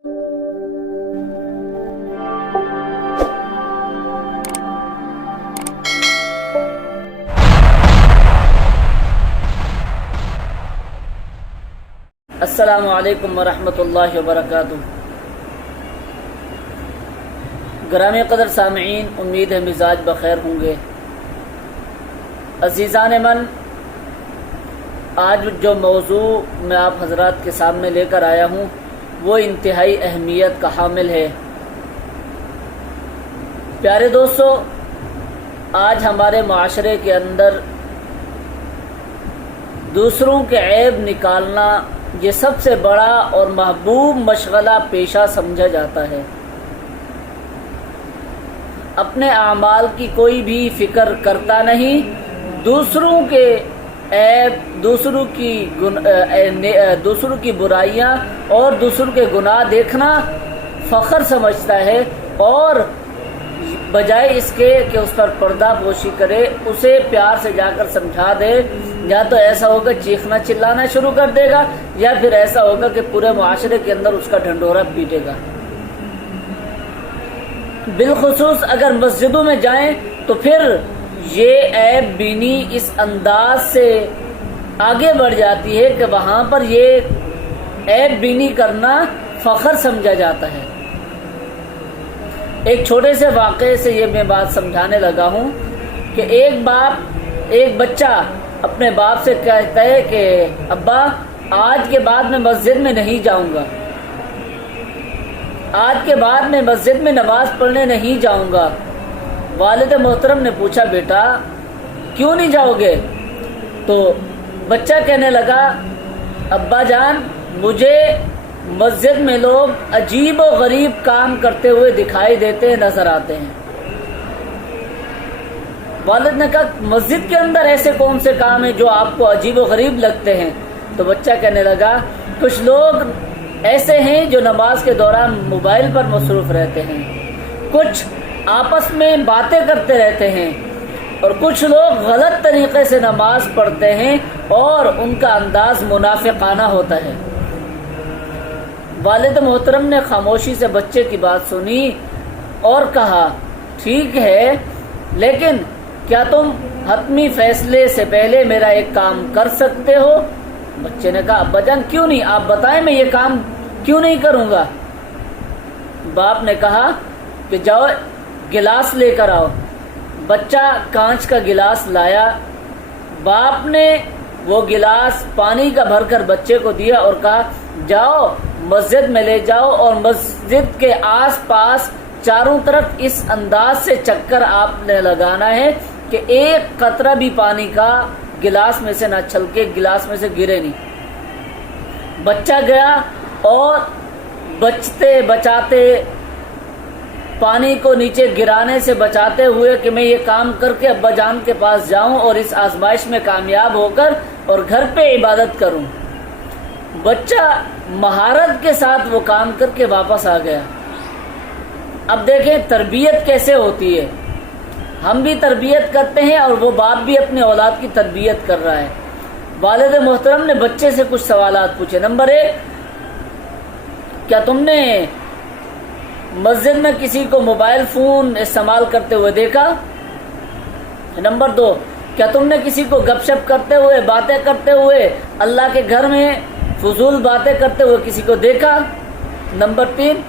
السلام علیکم ورحمۃ اللہ وبرکاتہ۔ گرامی قدر سامعین، امید ہے مزاج بخیر ہوں گے۔ عزیزان من، آج جو موضوع میں آپ حضرات کے سامنے لے کر آیا ہوں وہ انتہائی اہمیت کا حامل ہے۔ پیارے دوستو، آج ہمارے معاشرے کے اندر دوسروں کے عیب نکالنا یہ سب سے بڑا اور محبوب مشغلہ پیشہ سمجھا جاتا ہے۔ اپنے اعمال کی کوئی بھی فکر کرتا نہیں، دوسروں کے عیب، دوسروں کی برائیاں اور دوسروں کے گناہ دیکھنا فخر سمجھتا ہے، اور بجائے اس کے کہ اس پر پردہ پوشی کرے، اسے پیار سے جا کر سمجھا دے، یا تو ایسا ہوگا چیخنا چلانا شروع کر دے گا، یا پھر ایسا ہوگا کہ پورے معاشرے کے اندر اس کا ڈھنڈورا پیٹے گا۔ بالخصوص اگر مسجدوں میں جائیں تو پھر یہ عیب بینی اس انداز سے آگے بڑھ جاتی ہے کہ وہاں پر یہ عیب بینی کرنا فخر سمجھا جاتا ہے۔ ایک چھوٹے سے واقعے سے یہ میں بات سمجھانے لگا ہوں کہ ایک بچہ اپنے باپ سے کہتا ہے کہ ابا، آج کے بعد میں مسجد میں نہیں جاؤں گا، آج کے بعد میں مسجد میں نماز پڑھنے نہیں جاؤں گا۔ والد محترم نے پوچھا، بیٹا کیوں نہیں جاؤ گے؟ تو بچہ کہنے لگا، ابا جان، مجھے مسجد میں لوگ عجیب و غریب کام کرتے ہوئے دکھائی دیتے نظر آتے ہیں۔ والد نے کہا، مسجد کے اندر ایسے کون سے کام ہیں جو آپ کو عجیب و غریب لگتے ہیں؟ تو بچہ کہنے لگا، کچھ لوگ ایسے ہیں جو نماز کے دوران موبائل پر مصروف رہتے ہیں، کچھ آپس میں باتیں کرتے رہتے ہیں، اور کچھ لوگ غلط طریقے سے نماز پڑھتے ہیں اور ان کا انداز منافقانہ ہوتا ہے۔ والد محترم نے خاموشی سے بچے کی بات سنی اور کہا، ٹھیک ہے، لیکن کیا تم حتمی فیصلے سے پہلے میرا ایک کام کر سکتے ہو؟ بچے نے کہا، ابا جان کیوں نہیں، آپ بتائیں میں یہ کام کیوں نہیں کروں گا؟ باپ نے کہا کہ جاؤ گلاس لے کر آؤ۔ بچہ کانچ کا گلاس لایا، باپ نے وہ گلاس پانی کا بھر کر بچے کو دیا اور کہا، جاؤ مسجد میں لے جاؤ اور مسجد کے آس پاس چاروں طرف اس انداز سے چکر آپ نے لگانا ہے کہ ایک قطرہ بھی پانی کا گلاس میں سے نہ چھلکے، گلاس میں سے گرے نہیں۔ بچہ گیا اور بچاتے پانی کو نیچے گرانے سے بچاتے ہوئے کہ میں یہ کام کر کے ابا جان کے پاس جاؤں اور اس آزمائش میں کامیاب ہو کر اور گھر پہ عبادت کروں۔ بچہ مہارت کے ساتھ وہ کام کر کے واپس آ گیا۔ اب دیکھیں تربیت کیسے ہوتی ہے۔ ہم بھی تربیت کرتے ہیں اور وہ باپ بھی اپنے اولاد کی تربیت کر رہا ہے۔ والد محترم نے بچے سے کچھ سوالات پوچھے۔ نمبر 1، کیا تم نے مسجد میں کسی کو موبائل فون استعمال کرتے ہوئے دیکھا؟ نمبر 2، کیا تم نے کسی کو گپ شپ کرتے ہوئے، باتیں کرتے ہوئے، اللہ کے گھر میں فضول باتیں کرتے ہوئے کسی کو دیکھا؟ نمبر 3،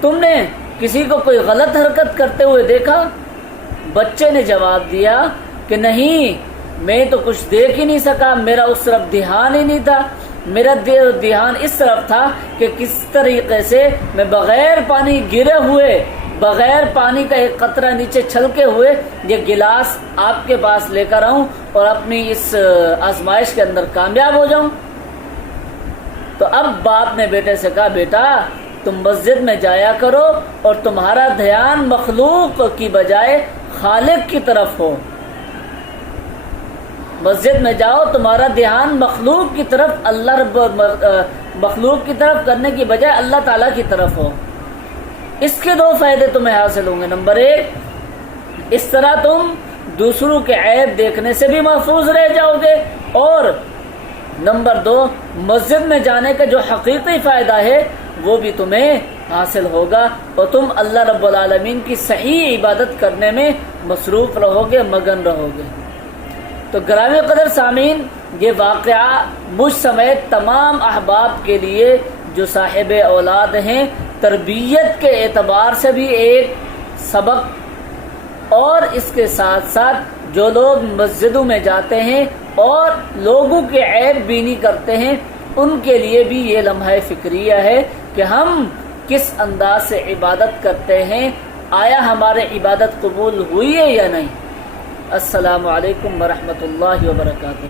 تم نے کسی کو کوئی غلط حرکت کرتے ہوئے دیکھا؟ بچے نے جواب دیا کہ نہیں، میں تو کچھ دیکھ ہی نہیں سکا، میرا اس طرف دھیان ہی نہیں تھا، میرا دھیان اس طرف تھا کہ کس طریقے سے میں بغیر پانی گرے ہوئے، بغیر پانی کا ایک قطرہ نیچے چھلکے ہوئے یہ گلاس آپ کے پاس لے کر آؤں اور اپنی اس آزمائش کے اندر کامیاب ہو جاؤں۔ تو اب باپ نے بیٹے سے کہا، بیٹا تم مسجد میں جایا کرو اور تمہارا دھیان مخلوق کی بجائے خالق کی طرف ہو۔ مسجد میں جاؤ، تمہارا دھیان مخلوق کی طرف، مخلوق کی طرف کرنے کی بجائے اللہ تعالیٰ کی طرف ہو۔ اس کے 2 فائدے تمہیں حاصل ہوں گے۔ نمبر 1، اس طرح تم دوسروں کے عیب دیکھنے سے بھی محفوظ رہ جاؤ گے، اور نمبر 2، مسجد میں جانے کا جو حقیقی فائدہ ہے وہ بھی تمہیں حاصل ہوگا اور تم اللہ رب العالمین کی صحیح عبادت کرنے میں مصروف رہو گے، مگن رہو گے۔ تو گرامی قدر سامعین، یہ واقعہ مجھ سمیت تمام احباب کے لیے جو صاحب اولاد ہیں تربیت کے اعتبار سے بھی ایک سبق، اور اس کے ساتھ ساتھ جو لوگ مسجدوں میں جاتے ہیں اور لوگوں کے عیب بینی کرتے ہیں ان کے لیے بھی یہ لمحہ فکریہ ہے کہ ہم کس انداز سے عبادت کرتے ہیں، آیا ہمارے عبادت قبول ہوئی ہے یا نہیں۔ السلام علیکم ورحمۃ اللہ وبرکاتہ۔